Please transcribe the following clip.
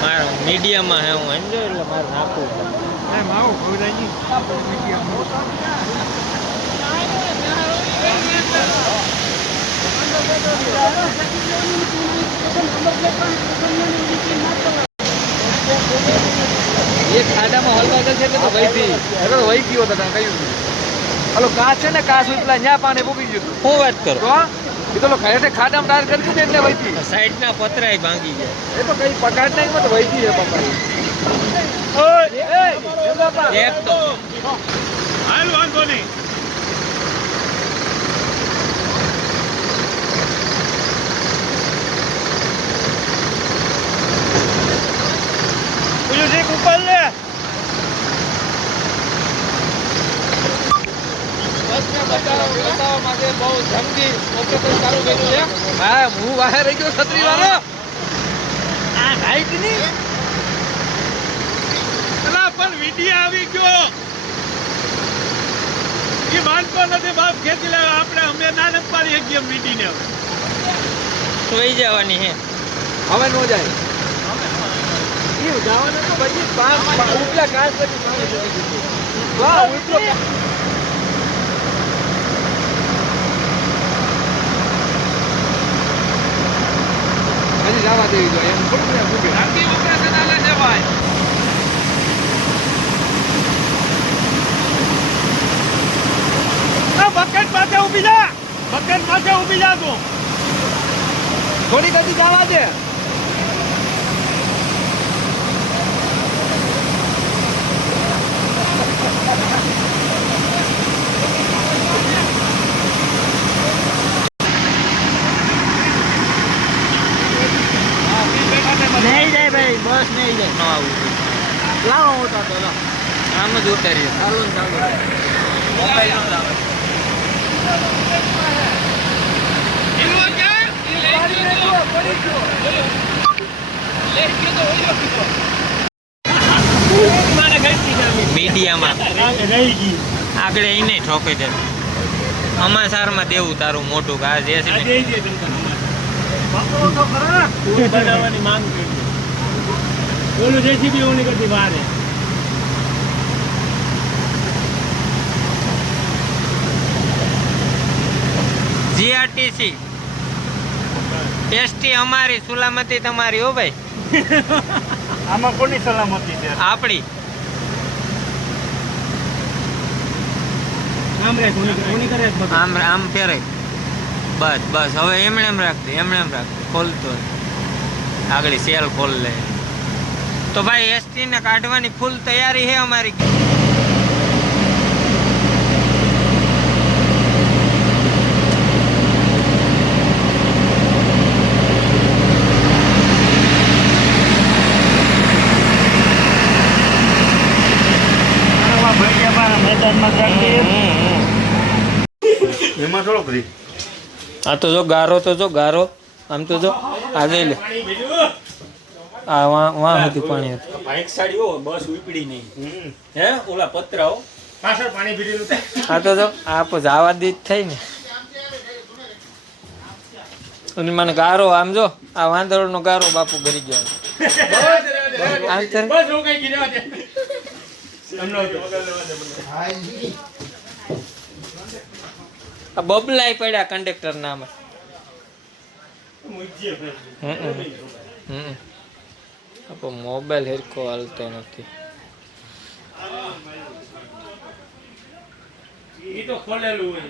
મારો મીડિયમમાં હે હું સમજો એટલે મારે નાખવું એક ખાડામાં હલવા જશે એટલે તો વહીથી હવે વહી ગયો હતા કયું હલો કાચ છે ને કાચ પેલા ન્યા પાણી પૂકી ગયું હું વાત કરું તો એ તો ખાડે ખાડામાં ડાર કરી દીધું એટલે વહીથી સાઈડના પતરાય ભાંગી ગયા એ તો કઈ પગાર નહીં તો વહીથી હે બાપા એક તો હાલ વાંધો નહીં ઉપર લે બતાવવા માટે બહુ જંગી ઓપરેશન ચાલુ કર્યું છે હા હું બહાર રહી ગયો છત્રી વાળો આ રાઈટ ની પેલા પણ વિડિયો આવી ગયો એ માનતો નથી બાપ ખેતી લે આપણે અમે ના ન પાડી શકીએ મીટીને સોઈ જવાની હે હવે નો જાય જવાનું તો ભાઈ ઉપલા કાચ પછી વાહ ઉપલો હજી જવા દેવી જોઈએ એમ થોડું ઓપરેશન હાલે છે ભાઈ બકેટ પાસે ઊભી જા બકેટ પાસે ઊભી જા તું થોડી કદી જવા દે નહીં જાય ભાઈ બસ નહીં જાય ન આવું લાવો મોટા તો આમ જ ઉતારીએ ચાલો ચાલો મોબાઈલ નો આવે મીડિયામાં આગળ એ નહીં ઠોકી દે અમાસારમાં દેવું તારું મોટું ઘા જે છે બનાવવાની માંગ કરી બોલું જેસીબી ઓની કરતી બહાર જીઆરટીસી ટેસ્ટી અમારી સલામતી તમારી હો ભાઈ આમાં કોની સલામતી છે આપણી આમ આમ ફેરે બસ બસ હવે એમણે એમ રાખ દે ખોલતો આગળ સેલ ખોલ લે તો ભાઈ એસટી ને કાઢવાની ફૂલ તૈયારી છે અમારી એમાં થોડો કરી આ તો જો ગારો આમ તો જો આ જઈ લે આ વાં સુધી પાણી હતું બાઇક સાડીઓ બસ ઉપડી નહીં હે ઓલા પતરાઓ પાછળ પાણી ભરેલું આ તો જો આ જવા દી થઈ ને અને મને ગારો આમ જો આ વાંદરો નો ગારો બાપુ ભરી ગયો બસ રોકાઈ ગયો આ બબલાય પડ્યા કંડક્ટર નામ મોબાઈલ હેરકો હાલતો નથી એ તો ખોલેલું હોય